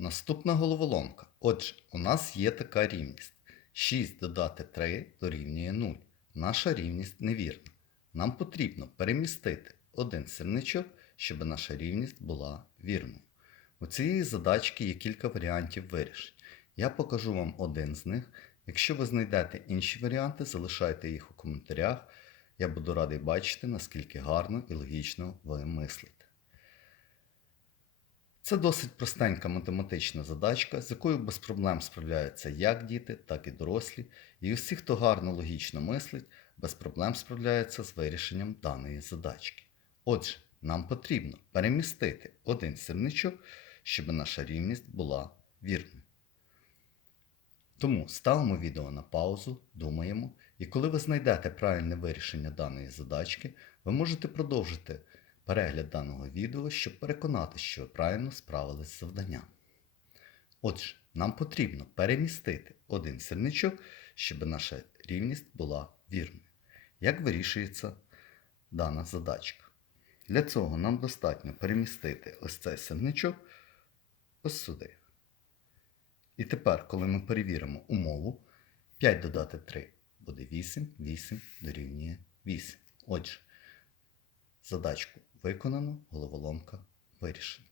Наступна головоломка. Отже, у нас є така рівність. 6 додати 3 дорівнює 0. Наша рівність невірна. Нам потрібно перемістити один сірничок, щоб наша рівність була вірною. У цієї задачки є кілька варіантів вирішень. Я покажу вам один з них. Якщо ви знайдете інші варіанти, залишайте їх у коментарях. Я буду радий бачити, наскільки гарно і логічно ви мислите. Це досить простенька математична задачка, з якою без проблем справляються як діти, так і дорослі, і усі, хто гарно логічно мислить, без проблем справляються з вирішенням даної задачки. Отже, нам потрібно перемістити один сірничок, щоб наша рівність була вірною. Тому ставимо відео на паузу, думаємо, і коли ви знайдете правильне вирішення даної задачки, ви можете продовжити перегляд даного відео, щоб переконати, що ви правильно справились з завданням. Отже, нам потрібно перемістити один сірничок, щоб наша рівність була вірною. Як вирішується дана задачка? Для цього нам достатньо перемістити ось цей сірничок ось сюди. І тепер, коли ми перевіримо умову, 5 додати 3 буде 8, 8 дорівнює 8. Отже, задачку виконано, головоломка вирішена.